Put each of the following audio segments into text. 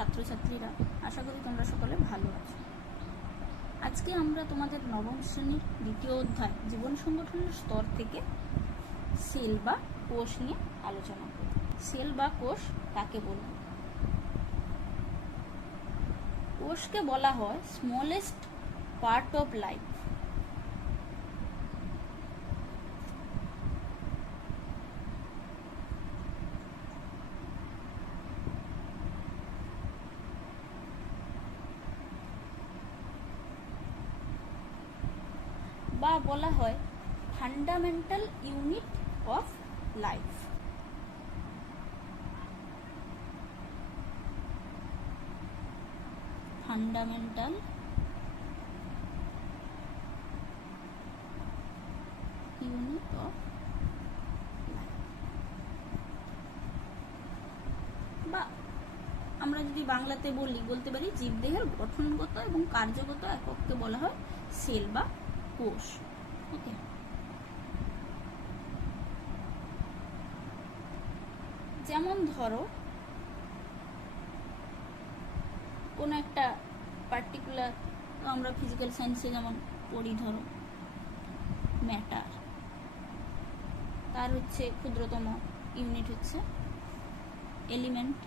ছাত্রছাত্রীরা, আশা করি তোমরা সকলে ভালো আছো। আজকে আমরা তোমাদের নবম শ্রেণীর দ্বিতীয় অধ্যায় জীবন সংগঠনের স্তর থেকে সেল বা কোষ নিয়ে আলোচনা করব। সেল বা কোষ কাকে বলব? কোষকে বলা হয় স্মলেস্ট পার্ট অফ লাইফ। বা বলা হয় fundamental unit of life. Fundamental unit of life, বা আমরা যদি বাংলাতে বলতে পারি জীবদেহের গঠনগত এবং কার্যগত একককে বলা হয় সেল বা কোষ। ওকে, যেমন ধরো কোন একটা পার্টিকুলার, আমরা ফিজিক্যাল সায়েন্সে যেমন পড়ি, ধরো ম্যাটার, তার হচ্ছে ক্ষুদ্রতম ইউনিট হচ্ছে এলিমেন্ট।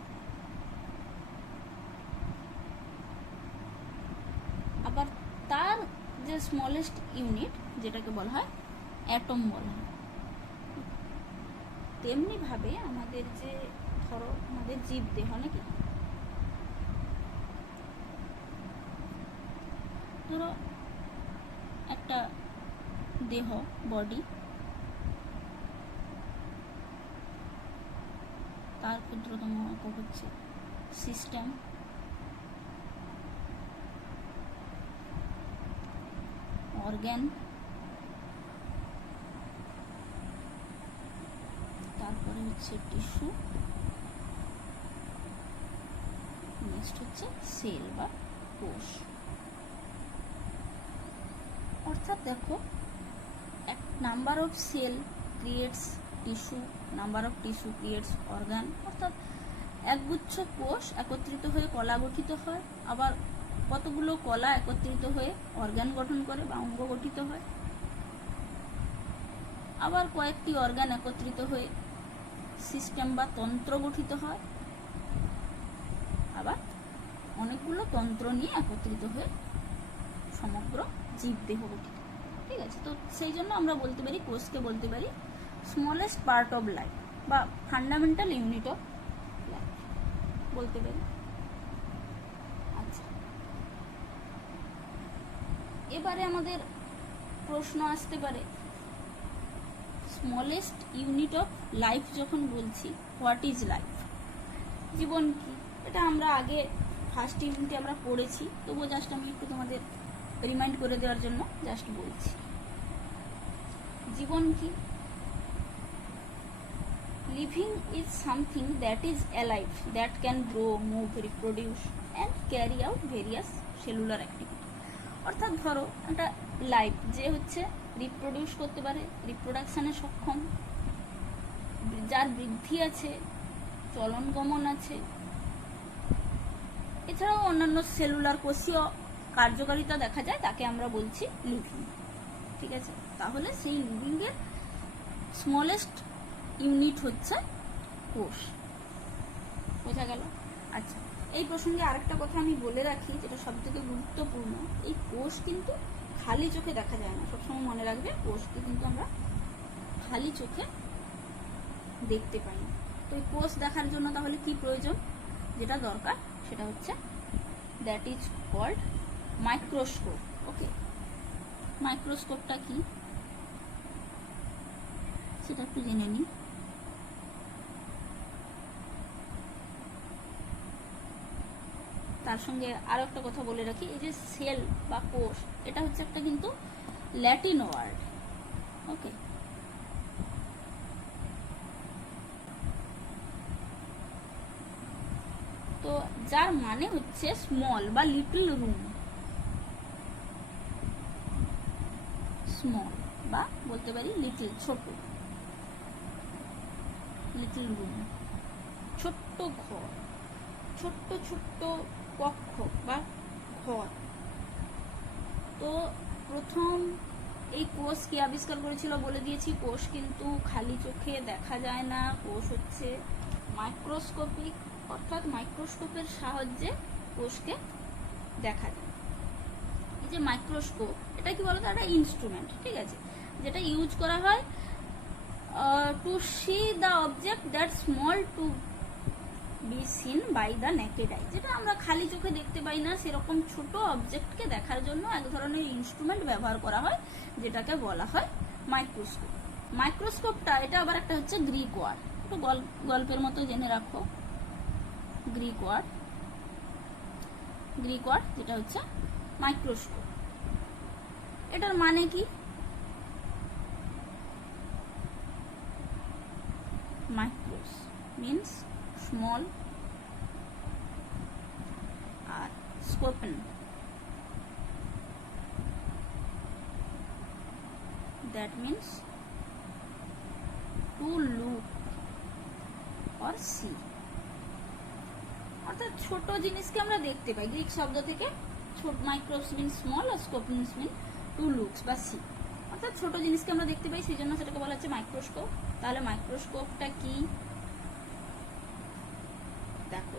আবার তার যে স্মলেস্ট ইউনিট যেটাকে বলা হয় অ্যাটম বলা হয়। তেমনি ভাবে আমাদের যে ধরো আমাদের জীবদেহ নাকি, ধরো একটা দেহ, বডি, তার ক্ষুদ্রতম একক হচ্ছে সিস্টেম। অর্গান, তারপরে হচ্ছে টিস্যু, নেক্সট হচ্ছে সেল বা কোষ। অর্থাৎ দেখো, এক number of cell creates tissue, number of tissue creates organ. অর্থাৎ একগুচ্ছ কোষ একত্রিত হয়ে কলা গঠিত হয়, আবার কতগুলো কলা একত্রিত হয়ে অর্গান গঠন করে বা অঙ্গ গঠিত হয়, আবার কয়েকটি অর্গান একত্রিত হয়ে সিস্টেম বা তন্ত্র গঠিত হয়, আবার অনেকগুলো তন্ত্র নিয়ে একত্রিত হয়ে সমগ্র জীবদেহ গঠিত। ঠিক আছে, তো সেই জন্য আমরা বলতে পারি কোষকে বলতে পারি স্মলেস্ট পার্ট অফ লাইফ বা ফান্ডামেন্টাল ইউনিট অফ লাইফ বলতে পারি। আচ্ছা, এবারে আমাদের প্রশ্ন আসতে পারে, স্মলেস্ট ইউনিট অফ লাইফ যখন বলছি, হোয়াট ইজ লাইফ? জীবন কি? এটা আমরা আগে ফার্স্ট ইউনিটে আমরা পড়েছি, তবুও জাস্ট আমি একটু তোমাদের রিমাইন্ড করে দেওয়ার জন্য জাস্ট বলছি। জীবন কি? Living is something that is alive, that can grow, move, reproduce and carry out various cellular activity. অর্থাৎ ধরো একটা লাইফ, যে হচ্ছে রিপ্রোডিউস করতে পারে, রিপ্রোডাকশানে সক্ষম, যার বৃদ্ধি আছে, চলন গমন আছে, এছাড়াও অন্যান্য সেলুলার কোষীয় কার্যকারিতা দেখা যায়, তাকে আমরা বলছি লিভিং। ঠিক আছে, তাহলে সেই লিভিংয়ের স্মলেস্ট ইউনিট হচ্ছে কোষ। বোঝা গেল? আচ্ছা, এই প্রসঙ্গে আরেকটা কথা আমি বলে রাখি, যেটা সব থেকে গুরুত্বপূর্ণ। এই কোষ কিন্তু খালি চোখে দেখা যায় না, সবসময় মনে রাখবে, কোষকে কিন্তু আমরা খালি চোখে দেখতে পাই না। তো এই কোষ দেখার জন্য তাহলে কি প্রয়োজন? যেটা দরকার সেটা হচ্ছে দ্যাট ইজ কল্ড মাইক্রোস্কোপ। ওকে, মাইক্রোস্কোপটা কি সেটা একটু জেনে নিই। তার সঙ্গে আরো একটা কথা বলে রাখি, এই যে সেল বা কোষ, এটা হচ্ছে একটা কিন্তু ল্যাটিন ওয়ার্ড। ওকে, তো যার মানে হচ্ছে স্মল বা লিটল রুম। স্মল বা বলতে পারি লিটল, ছোট, লিটল রুম, ছোট্ট ঘর। ছোট্ট ছোট্ট কক্ষ বা ঘর। তো প্রথম এই কোষ কি আবিষ্কার করেছিল বলে দিয়েছি। কোষ কিন্তু খালি চোখে দেখা যায় না, কোষ হচ্ছে মাইক্রোস্কোপিক, অর্থাৎ মাইক্রোস্কোপের সাহায্যে কোষকে দেখা যায়। এই যে মাইক্রোস্কোপ, এটা কি বলতো, একটা ইনস্ট্রুমেন্ট, ঠিক আছে, যেটা ইউজ করা হয় to see the object that small to be seen by the naked eye, যেটা আমরা খালি চোখে দেখতে পাই না, সেরকম ছোট অবজেক্টকে দেখার জন্য এক ধরনের ইনস্ট্রুমেন্ট ব্যবহার করা হয়, যেটাকে বলা হয় মাইক্রোস্কোপ। মাইক্রোস্কোপটা এটা আবার একটা হচ্ছে গ্রিক ওয়ার্ড, একটু গল্পের মতো জেনে রাখো। গ্রিক ওয়ার্ড যেটা হচ্ছে মাইক্রোস্কোপ। এটার মানে কি? মাইক্রোস মিন্স স্মল, আর স্কোপেন that means to look or see, অর্থাৎ ছোট জিনিসকে আমরা দেখতে পাই। গ্রিক শব্দ থেকে ছোট, মাইক্রোস মিন স্মল আর স্কোপ মিন টু লুকস বা সি, অর্থাৎ ছোট জিনিসকে আমরা দেখতে পাই, সেই জন্য সেটাকে বলা হচ্ছে মাইক্রোস্কোপ। তাহলে মাইক্রোস্কোপটা কি? দেখো,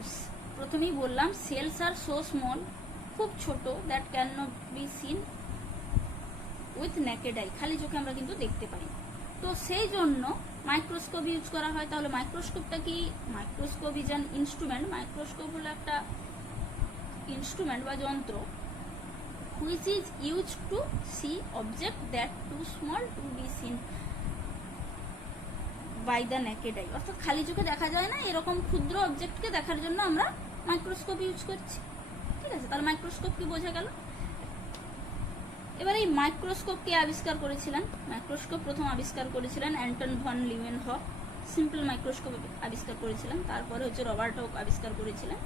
প্রথমেই বললাম সেলস আর সো স্মল, খুব ছোট, that can not be seen with naked I, খালি চোখে আমরা কিন্তু দেখতে পাই। তো সেই জন্য মাইক্রোস্কোপ ইউজ করা হয়। তাহলে মাইক্রোস্কোপটা কি? Microscope is an instrument. Microscope হলো একটা ইনস্ট্রুমেন্ট বা যন্ত্র which is use to see object that too small to be seen by the naked eye, অর্থাৎ খালি চোখে দেখা যায় না এরকম ক্ষুদ্র অবজেক্টকে দেখার জন্য আমরা মাইক্রোস্কোপ ইউজ করছি, ঠিক আছে। তাহলে মাইক্রোস্কোপ কি বোঝা গেল। এবার এই মাইক্রোস্কোপ কে আবিষ্কার করেছিলেন? মাইক্রোস্কোপ প্রথম আবিষ্কার করেছিলেন অ্যান্টন ভন লিউয়েনহফ, সিম্পল মাইক্রোস্কোপ আবিষ্কার করেছিলেন। তারপরে হচ্ছে রবার্ট হুক আবিষ্কার করেছিলেন,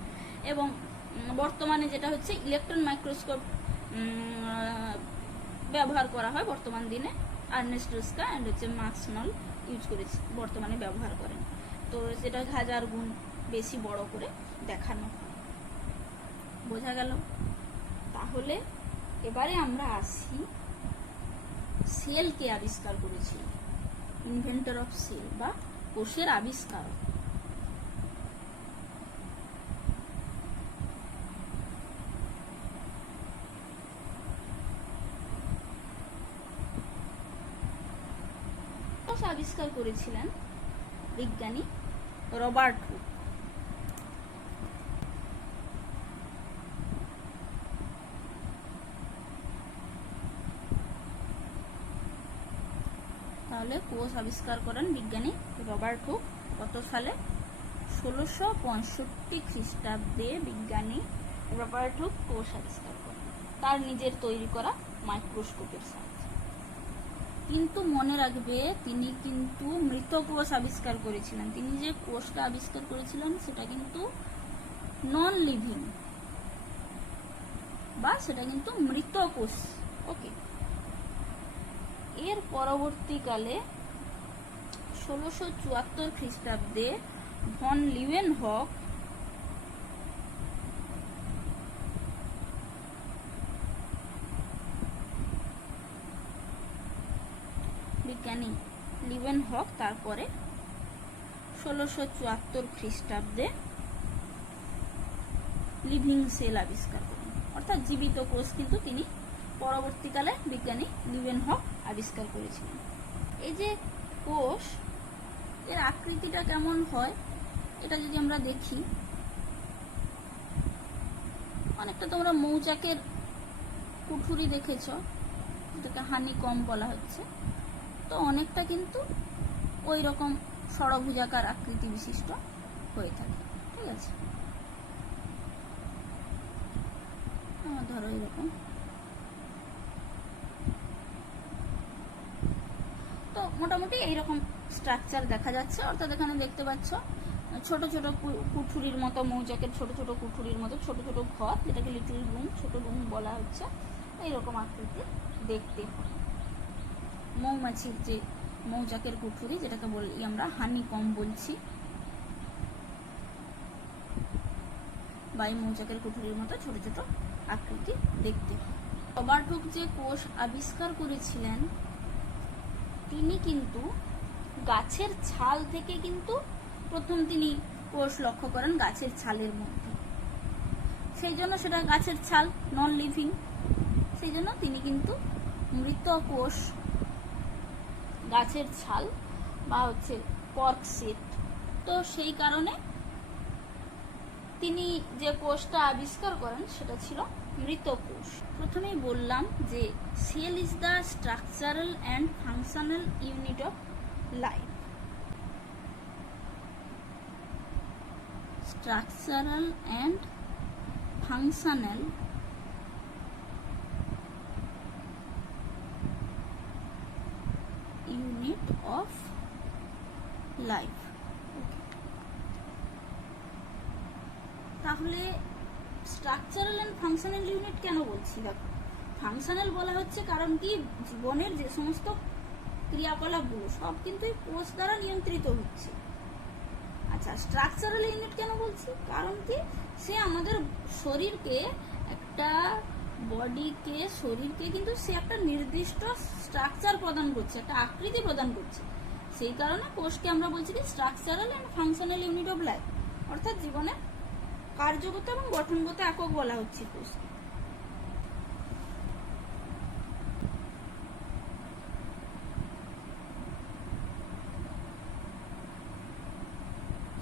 এবং বর্তমানে যেটা হচ্ছে ইলেকট্রন মাইক্রোস্কোপ ব্যবহার করা হয় বর্তমান দিনে। আর্নেস্ট রুস্কা অ্যান্ড হচ্ছে মার্কস নল ইউজ করেছে, বর্তমানে ব্যবহার করেন। তো সেটা 1000 গুণ বেশি বড় করে দেখানো হয়। বোঝা গেল। তাহলে এবারে আমরা আসি সেলকে আবিষ্কার করেছিল, ইনভেন্টর অফ সেল বা কোষের আবিষ্কারক। কোষ আবিষ্কার করেছিলেন বিজ্ঞানী রবার্ট হুক। তাহলে কোষ আবিষ্কার করেন বিজ্ঞানী রবার্ট হুক কত সালে? 1665 খ্রিস্টাব্দে বিজ্ঞানী রবার্ট হুক কোষ আবিষ্কার করেন তার নিজের তৈরি করা মাইক্রোস্কোপের সাহায্যে। কিন্তু মনে রাখবে, তিনি কিন্তু মৃত কোষ আবিষ্কার করেছিলেন। তিনি যে কোষটা আবিষ্কার করেছিলেন সেটা কিন্তু নন লিভিং, বা সেটা কিন্তু মৃত কোষ। ওকে। এর পরবর্তীকালে 1674 খ্রিস্টাব্দে ভন লিউয়েনহফ বিজ্ঞানী লিউয়েনহফ তারপরে 1674 খ্রিস্টাব্দে লিভিং সেল আবিষ্কার করেন, অর্থাৎ জীবিত কোষ কিন্তু তিনি পরবর্তীকালে বিজ্ঞানী লিউয়েনহফ আবিষ্কার করেছিলেন। এই যে কোষ, এর আকৃতিটা কেমন হয় এটা যদি আমরা দেখি, অনেকটা তোমরা মৌচাকের কুঠুরি দেখেছ, যেটাকে হানিকম্ব বলা হচ্ছে, তো অনেকটা কিন্তু ওই রকম ষড়ভুজাকার আকৃতি বিশিষ্ট হয়ে থাকে, ঠিক আছে। ধরো এরকম, তো মোটামুটি এইরকম স্ট্রাকচার দেখা যাচ্ছে। অর্থাৎ এখানে দেখতে পাচ্ছ ছোট ছোট কুঠুরির মতো, মৌচাকের ছোট ছোট কুঠুরির মতো ছোট ছোট ঘর, যেটাকে লিটল রুম, ছোট রুম বলা হচ্ছে। এইরকম আকৃতি দেখতে হয়। মৌমাছির যে মৌচাকের কুঠুরি, যেটাকে বলি আমরা হানিকম্ব বলছি। বায়ু মৌচাকের কুঠুরির মতো ছোট ছোট আকৃতি দেখতে। রবার্ট হুক যে কোষ আবিষ্কার করেছিলেন, তিনি কিন্তু গাছের ছাল থেকে কিন্তু প্রথম তিনি কোষ লক্ষ্য করেন গাছের ছালের মধ্যে। সেই জন্য সেটা গাছের ছাল, নন লিভিং, সেই জন্য তিনি কিন্তু মৃত কোষ, গাছের ছাল বা হচ্ছে কর্ক সিড, তো সেই কারণে তিনি যে কোষটা আবিষ্কার করেন সেটা ছিল মৃত কোষ। প্রথমেই বললাম যে cell is the structural and functional unit of life. Structural and functional unit of life. তাহলে স্ট্রাকচারাল এন্ড ফাংশনাল ইউনিট কেন বলছি? দেখো, ফাংশনাল বলা হচ্ছে কারণ কি জীবনের যে সমস্ত ক্রিয়াকলাপগুলো সব কিন্তু এই কোষ দ্বারা নিয়ন্ত্রিত হচ্ছে। আচ্ছা, স্ট্রাকচারাল ইউনিট কেন বলছি? কারণ কি সে আমাদের শরীরকে, একটা শরীরকে কিন্তু সে একটা নির্দিষ্ট স্ট্রাকচার প্রদান করছে, একটা আকৃতি প্রদান করছে। সেই কারণে কোষকে আমরা বলছি কি structural and functional unit of life, অর্থাৎ জীবনের কার্যগত এবং গঠনগত একক বলা হচ্ছে কোষকে।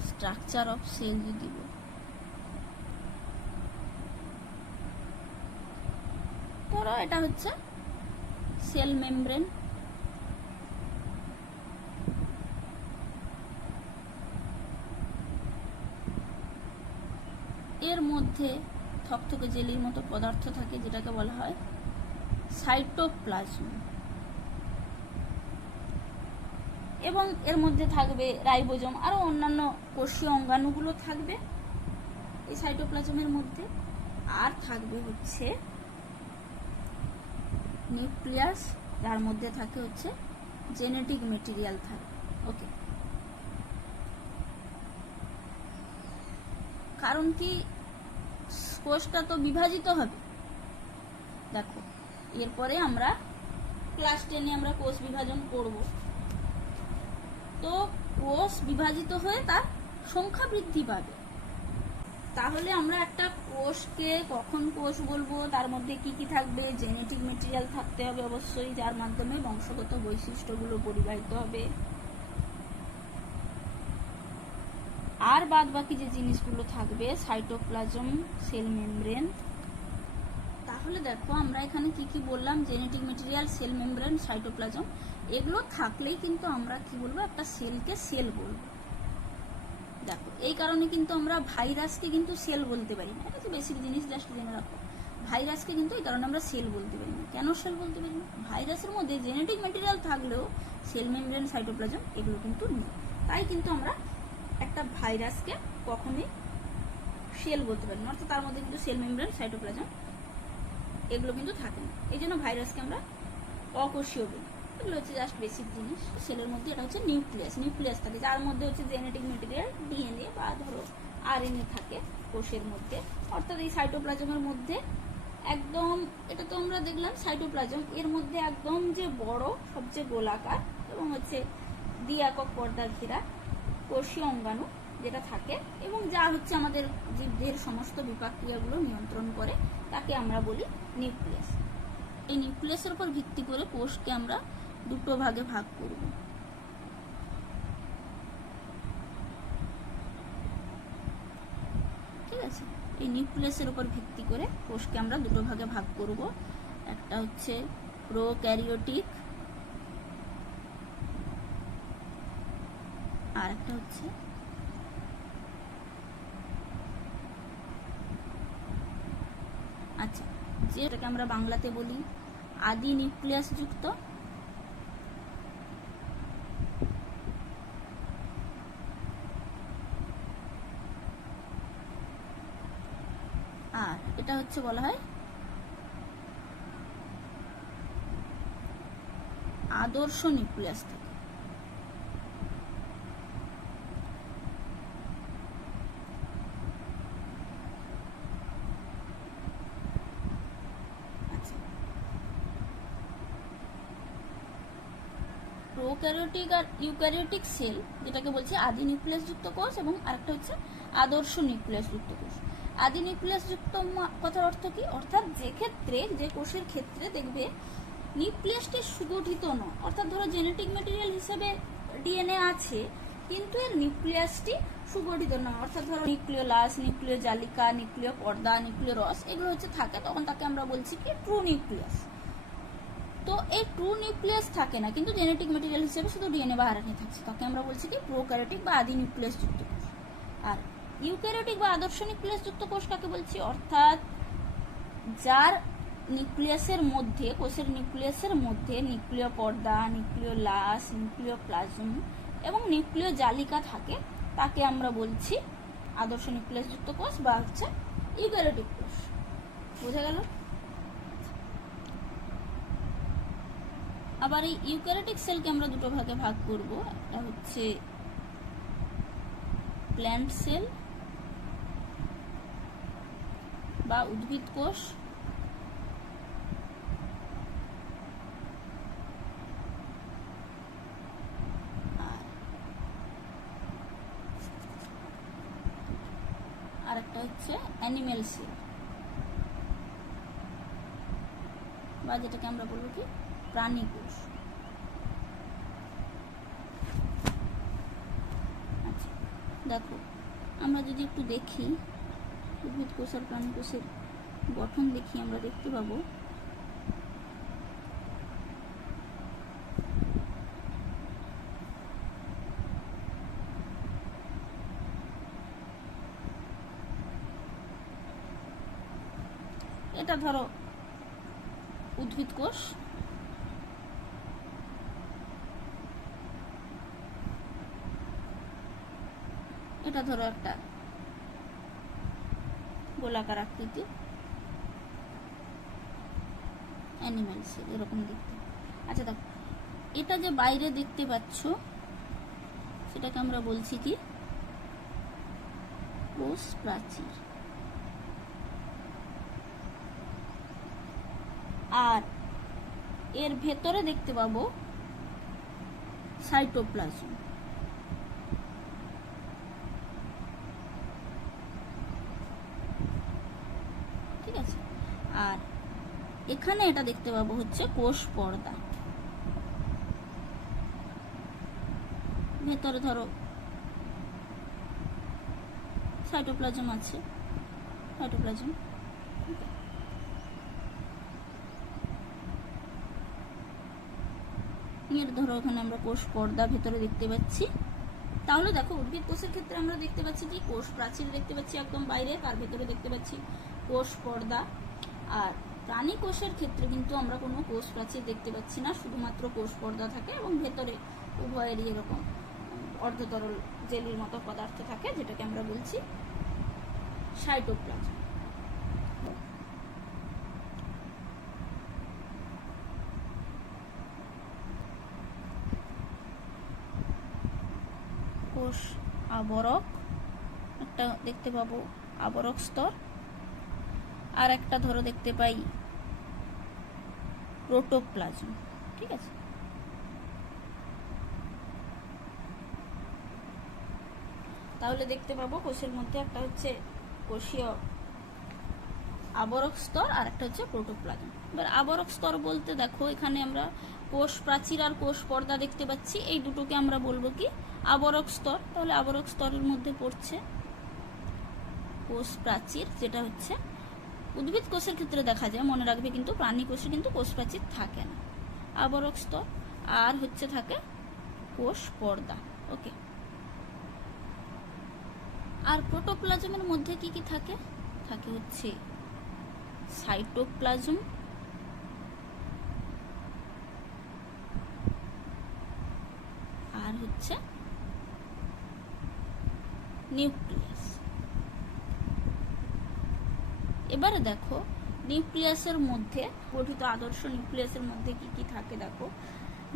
স্ট্রাকচার অফ সেল যদি বলি, ধরো এটা হচ্ছে সেল মেমব্রেন, এর মধ্যে থকথকে জেলির মতো পদার্থ থাকে যেটাকে বলা হয় সাইটোপ্লাজম, এবং এর মধ্যে থাকবে রাইবোজোম, আরো অন্যান্য কোষীয় অঙ্গাণুগুলো থাকবে এই সাইটোপ্লাজমের মধ্যে। আর থাকবে হচ্ছে নিউক্লিয়াস, যার মধ্যে থাকে হচ্ছে জেনেটিক মেটেরিয়াল থাকে। ওকে, কারণ কি কোষটা তো বিভাজিত হবে। দেখো, এরপরে আমরা ক্লাস 10-এ আমরা কোষ বিভাজন করব। তো কোষ বিভাজিত হয়ে তার সংখ্যা বৃদ্ধি পাবে। তাহলে আমরা একটা কোষকে কখন কোষ বলবো, তার মধ্যে কি কি থাকবে? জেনেটিক মেটেরিয়াল থাকতে হবে অবশ্যই, যার মাধ্যমে বংশগত বৈশিষ্ট্যগুলো পরিবাহিত হবে। আর বাদ বাকি যে জিনিসগুলো থাকবে সাইটোপ্লাজম, সেল মেমব্রেন। তাহলে দেখো আমরা এখানে কি কি বললাম, genetic material, cell membrane, cytoplasm, এগুলো থাকলেই কিন্তু আমরা কি বলবো, একটা সেলকে সেল বলবো। দেখো, এই কারণে কিন্তু আমরা ভাইরাসকে কিন্তু সেল বলতে পারি না। এটা তো বেসিক জিনিস, জাস্ট জেনে রাখো। ভাইরাসকে কিন্তু এই কারণে আমরা সেল বলতে পারি না। কেন সেল বলতে পারি না? ভাইরাসের মধ্যে জেনেটিক মেটেরিয়াল থাকলেও সেল মেমব্রেন, সাইটোপ্লাজম এগুলো কিন্তু নেই। তাই কিন্তু আমরা একটা ভাইরাসকে কখনোই সেল বলতে পারি না, অর্থাৎ তার মধ্যে কিন্তু সেল মেমব্রেন, সাইটোপ্লাজম এগুলো কিন্তু থাকে না। এই জন্য ভাইরাসকে আমরা অকোষীয় বলি। এগুলো হচ্ছে জাস্ট বেসিক জিনিস। সেলের মধ্যে এটা হচ্ছে নিউক্লিয়াস থাকে, যার মধ্যে হচ্ছে জেনেটিক মেটেরিয়াল, ডিএনএ বা ধরো আরএনএ থাকে কোষের মধ্যে। অর্থাৎ এই সাইটোপ্লাজমের মধ্যে একদম, এটা তো আমরা দেখলাম সাইটোপ্লাজম, এর মধ্যে একদম যে বড়, সবচেয়ে গোলাকার এবং হচ্ছে দ্বি-একক পর্দা ঘেরা কোষীয় অঙ্গাণু যেটা থাকে, এবং যা হচ্ছে আমাদের জীবদের সমস্ত বিপাক ক্রিয়াগুলো নিয়ন্ত্রণ করে, তাকে আমরা বলি নিউক্লিয়াস। এই নিউক্লিয়াসের উপর ভিত্তি করে কোষকে আমরা দুটো ভাগে ভাগ করব। ঠিক আছে, এই নিউক্লিয়াসের উপর ভিত্তি করে কোষকে আমরা দুটো ভাগে ভাগ করব। একটা হচ্ছে প্রোক্যারিওটিক, আর একটা হচ্ছে আচ্ছা, যেটাকে আমরা বাংলাতে বলি আদি নিউক্লিয়াস যুক্ত, আর এটা হচ্ছে বলা হয় আদর্শ নিউক্লিয়াস থাকে। প্রোক্যারিওটিক আর ইউক্যারিওটিক সেল, যেটাকে বলছে আদি নিউক্লিয়াস যুক্ত কোষ, এবং আরেকটা হচ্ছে আদর্শ নিউক্লিয়াস যুক্ত কোষ। আদি নিউক্লিয়াস যুক্ত কথার অর্থ কি? অর্থাৎ যে ক্ষেত্রে, যে কোষের ক্ষেত্রে দেখবে নিউক্লিয়াসটি সুগঠিত নয়, অর্থাৎ ধরো জেনেটিক ম্যাটেরিয়াল হিসেবে ডিএনএ আছে কিন্তু এর নিউক্লিয়াসটি সুগঠিত নয়, অর্থাৎ ধরো নিউক্লিওলাস, নিউক্লিয় জালিকা, নিউক্লিয় পর্দা, নিউক্লিয় রস এগুলো হচ্ছে থাকে, তখন তাকে আমরা বলছি কি ট্রু নিউক্লিয়াস। তো এই ট্রু নিউক্লিয়াস থাকে না কিন্তু জেনেটিক ম্যাটেরিয়াল হিসেবে শুধু ডিএনএ বা আরএনএ থাকছে, তাকে আমরা বলছি কি প্রোক্যারিওটিক বা আদি নিউক্লিয়াস যুক্ত কোষ। আর ইউক্যারিওটিক বা আদর্শ নিউক্লিয়াস যুক্ত কোষ কাকে বলছি? অর্থাৎ যার নিউক্লিয়াসের মধ্যে, কোষের নিউক্লিয়াসের মধ্যে নিউক্লিয় পর্দা, নিউক্লিওলাস, নিউক্লিয় প্লাজম এবং নিউক্লিয় জালিকা থাকে, তাকে আমরা বলছি আদর্শ নিউক্লিয়াস যুক্ত কোষ বা হচ্ছে ইউক্যারিওটিক কোষ। বোঝা গেল? আবার এই ইউক্যারিওটিক সেলকে আমরা দুটো ভাগে ভাগ করব, একটা হচ্ছে প্ল্যান্ট সেল বা উদ্ভিদ কোষ, আর একটা হচ্ছে অ্যানিমেল সেল বা যেটাকে আমরা বলবো কি প্রাণী কোষ। আচ্ছা দেখো, আমরা যদি একটু দেখি উদ্ভিদ কোষ আর প্রাণী কোষের গঠন দেখি, আমরা দেখতে পাবো এটা ধরো উদ্ভিদ কোষ, এটা ধরো একটা গোলাকার আকৃতি অ্যানিমেল সেল, এরকম দেখতে। আচ্ছা দেখো, এটা যে বাইরে দেখতে পাচ্ছ সেটাকে আমরা বলছি কি কোষ প্রাচীর। আর এর ভেতরে দেখতে পাবো সাইটোপ্লাজম। ঠিক আছে, আর এখানে এটা দেখতে পাবো হচ্ছে কোষ পর্দা। ভেতরে ধরো সাইটোপ্লাজম আছে, সাইটোপ্লাজম। এর ধরো এখানে আমরা কোষ পর্দা ভেতরে দেখতে পাচ্ছি। তাহলে দেখো উদ্ভিদ কোষের ক্ষেত্রে আমরা দেখতে পাচ্ছি কি কোষ প্রাচীর দেখতে পাচ্ছি একদম বাইরে, তার ভেতরে দেখতে পাচ্ছি কোষ পর্দা। আর প্রাণী কোষের ক্ষেত্রে কিন্তু আমরা কোনো কোষ প্রাচীর দেখতে পাচ্ছি না, শুধুমাত্র কোষ পর্দা থাকে এবং ভেতরে উভয়েরই এরকম অর্ধতরল জেলির মতো পদার্থ থাকে, যেটাকে আমরা বলছি সাইটোপ্লাজম। কোষ আবরক একটা দেখতে পাবো, আবরক স্তর। আর একটা ধরো দেখতে পাই প্রোটোপ্লাজম। ঠিক আছে, তাহলে দেখতে পাবো কোষের মধ্যে একটা হচ্ছে কোষীয় আবরক স্তর আর একটা হচ্ছে প্রোটোপ্লাজম। এবার আবরক স্তর বলতে দেখো এখানে আমরা কোষ প্রাচীর আর কোষ পর্দা দেখতে পাচ্ছি, এই দুটোকে আমরা বলবো কি আবরক স্তর। তাহলে আবরক স্তরের মধ্যে পড়ছে কোষ প্রাচীর, যেটা হচ্ছে উদ্ভিদ কোষের ক্ষেত্রে দেখা যায়, মনে রাখবে কিন্তু প্রাণী কোষে কিন্তু কোষ প্রাচীর থাকে না, আবরক স্তর। আর হচ্ছে থাকে কোষ পর্দা। ওকে, আর প্রোটোপ্লাজমের মধ্যে কি কি থাকে? থাকে হচ্ছে সাইটোপ্লাজম, আর হচ্ছে নিউক্লিয়াস। এবারে দেখো নিউক্লিয়াসের মধ্যে গঠিত আদর্শ নিউক্লিয়াসের মধ্যে কি কি থাকে দেখো।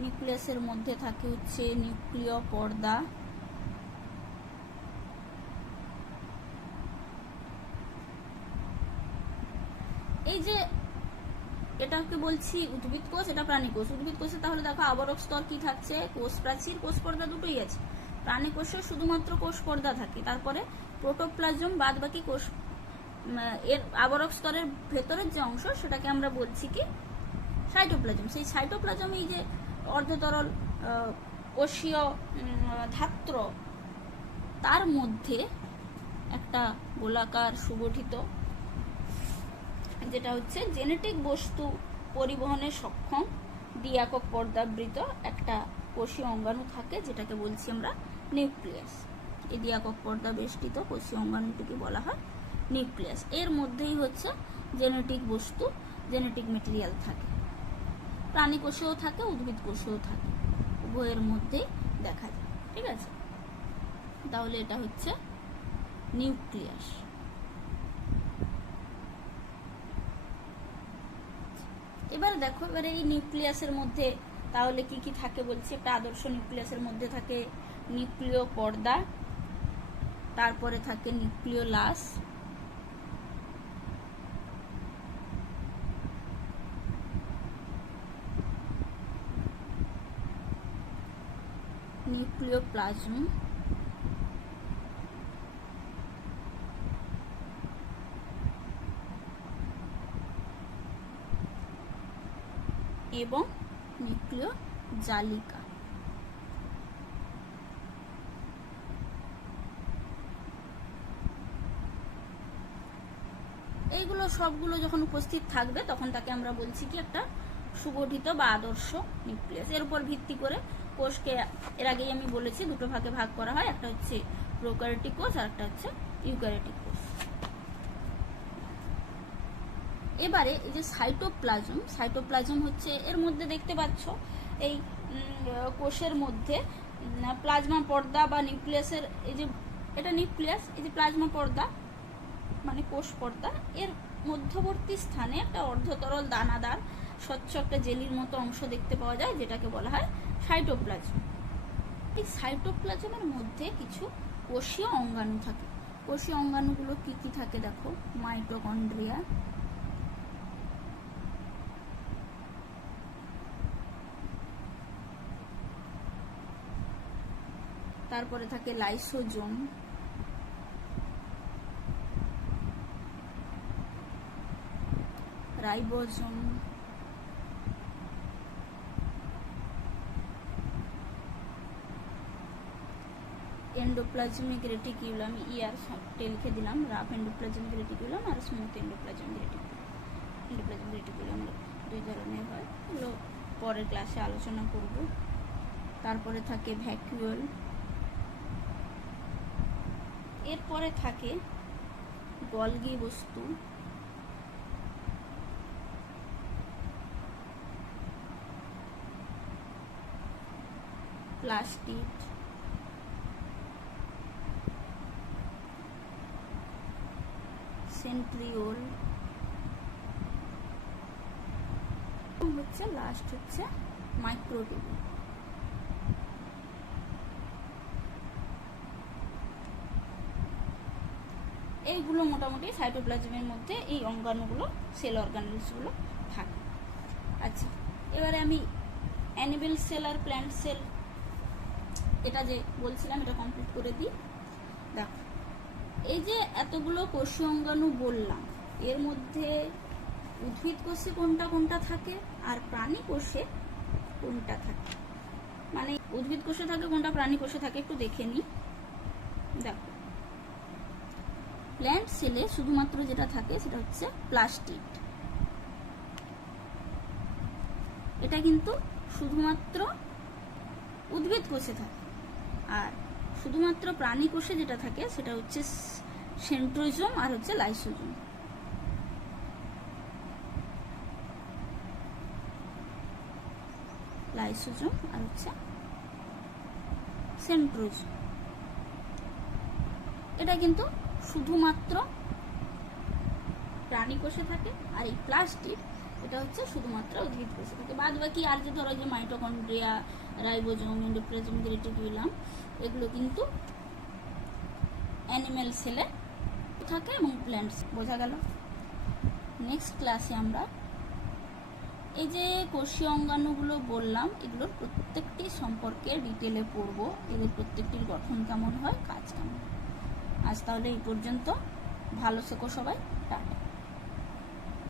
নিউক্লিয়াসের মধ্যে থাকে হচ্ছে নিউক্লিয় পর্দা, এই যে এটাকে বলছি উদ্ভিদ কোষ, এটা প্রাণী কোষ। উদ্ভিদ কোষে তাহলে দেখো আবরক স্তর কি থাকছে, কোষ প্রাচীর, কোষ পর্দা দুটোই আছে। প্রাণী কোষে শুধুমাত্র কোষ পর্দা থাকে, তারপরে প্রোটোপ্লাজম, বাদ বাকি কোষ, এর আবরক স্তরের ভেতরের যে অংশ সেটাকে আমরা বলছি কি সাইটোপ্লাজম। সেই সাইটোপ্লাজম এই যে অর্ধতরল কোষীয় ধাত্র, তার মধ্যে একটা গোলাকার সুগঠিত, যেটা হচ্ছে জেনেটিক বস্তু পরিবহনে সক্ষম দ্বি-একক পর্দাবৃত একটা কোষীয় অঙ্গাণু থাকে, যেটাকে বলছি আমরা নিউক্লিয়াস। এই দ্বি-একক পর্দা বেষ্টিত কোষীয় অঙ্গাণুটিকে বলা হয় নিউক্লিয়াস। এর মধ্যেই হচ্ছে জেনেটিক বস্তু, জেনেটিক মেটেরিয়াল থাকে। প্রাণী কোষেও থাকে, উদ্ভিদ কোষেও থাকে, উভয়ের মধ্যেই দেখা যায়। ঠিক আছে, তাহলে এটা হচ্ছে নিউক্লিয়াস। এবার দেখো, এবারে এই নিউক্লিয়াসের মধ্যে তাহলে কি কি থাকে বলছি। একটা আদর্শ নিউক্লিয়াসের মধ্যে থাকে নিউক্লিয় পর্দা, তারপরে থাকে নিউক্লিওলাস, নিউক্লিওপ্লাজম, এবং নিউক্লিয় জালিকা। এইগুলো সবগুলো যখন উপস্থিত থাকবে তখন তাকে আমরা বলছি কি একটা সুগঠিত বা আদর্শ নিউক্লিয়াস। এর উপর ভিত্তি করে কোষকে, এর আগেই আমি বলেছি, দুটো ভাগে ভাগ করা হয়, একটা হচ্ছে প্রোক্যারিওটিক কোষ আর একটা হচ্ছে ইউক্যারিওটিক কোষ। এবারে এই যে সাইটোপ্লাজম, সাইটোপ্লাজম হচ্ছে এর মধ্যে দেখতে পাচ্ছ এই কোষের মধ্যে প্লাজমা পর্দা বা নিউক্লিয়াসের, এই যে এটা নিউক্লিয়াস, এই যে প্লাজমা পর্দা মানে কোষ পর্দা, এর মধ্যবর্তী স্থানে একটা অর্ধতরল দানাদার স্বচ্ছ একটা জেলির মতো অংশ দেখতে পাওয়া যায়, যেটাকে বলা হয় সাইটোপ্লাজম। এই সাইটোপ্লাজমের মধ্যে কিছু কোষীয় অঙ্গাণু থাকে। কোষীয় অঙ্গাণুগুলো কি কি থাকে দেখো, মাইটোকন্ড্রিয়া, তারপরে থাকে লাইসোজোম, রাইবোজোম, এন্ডোপ্লাজমিক রেটিকুলাম, ইয়ার লিখে দিলাম, রাফ এন্ডোপ্লাজমিক রেটিকুলাম আর smooth endoplasmic reticulum. Endoplasmic reticulum দুই ধরনের হয়, এগুলো পরের ক্লাসে আলোচনা করব। তারপরে থাকে ভ্যাকুওল, এরপরে থাকে গলগি বস্তু, প্লাস্টিড, সেন্ট্রিওল, হচ্ছে লাস্ট হচ্ছে মাইক্রোটিউবুল। এইগুলো মোটামুটি সাইটোপ্লাজমের মধ্যে এই অঙ্গাণুগুলো, সেল অর্গানেলসগুলো থাকে। আচ্ছা, এবারে আমি অ্যানিমেল সেল আর প্ল্যান্ট সেল এটা যে বলছিলাম এটা কমপ্লিট করে দিই। দেখো, এই যে এতগুলো কোষীয় অঙ্গাণু বললাম, এর মধ্যে উদ্ভিদ কোষে কোনটা কোনটা থাকে আর প্রাণী কোষে কোনটা থাকে, মানে উদ্ভিদ কোষে থাকে কোনটা, প্রাণী কোষে থাকে, একটু দেখে নিই। দেখো, প্ল্যান্ট সেলে শুধুমাত্র যেটা থাকে সেটা হচ্ছে প্লাস্টিড। এটা কিন্তু শুধুমাত্র উদ্ভিদ কোষে থাকে। আর শুধুমাত্র প্রাণী কোষে যেটা থাকে সেটা হচ্ছে সেন্ট্রোজোম আর হচ্ছে লাইসোজোম। লাইসোজোম আর হচ্ছে সেন্ট্রোজোম। এটা কিন্তু শুধুমাত্র প্রাণী কোষে থাকে, আর এই প্লাস্টিড এটা হচ্ছে শুধুমাত্র উদ্ভিদ কোষে থাকে। বাদ বাকি আর যে ধরো যে মাইটোকন্ড্রিয়া, রাইবোজোম, এন্ডোপ্লাজমিক রেটিকুলাম, এগুলো কিন্তু অ্যানিমেল সেলে থাকে এবং প্ল্যান্টস। বোঝা গেল? নেক্সট ক্লাসে আমরা এই যে কোষীয় অঙ্গাণুগুলো বললাম, এগুলোর প্রত্যেকটি সম্পর্কে ডিটেলে পড়বো, এদের প্রত্যেকটির গঠন কেমন হয়, কাজ কেমন। আজ তাহলে এই পর্যন্ত, ভালো থেকো সবাই, টাটা।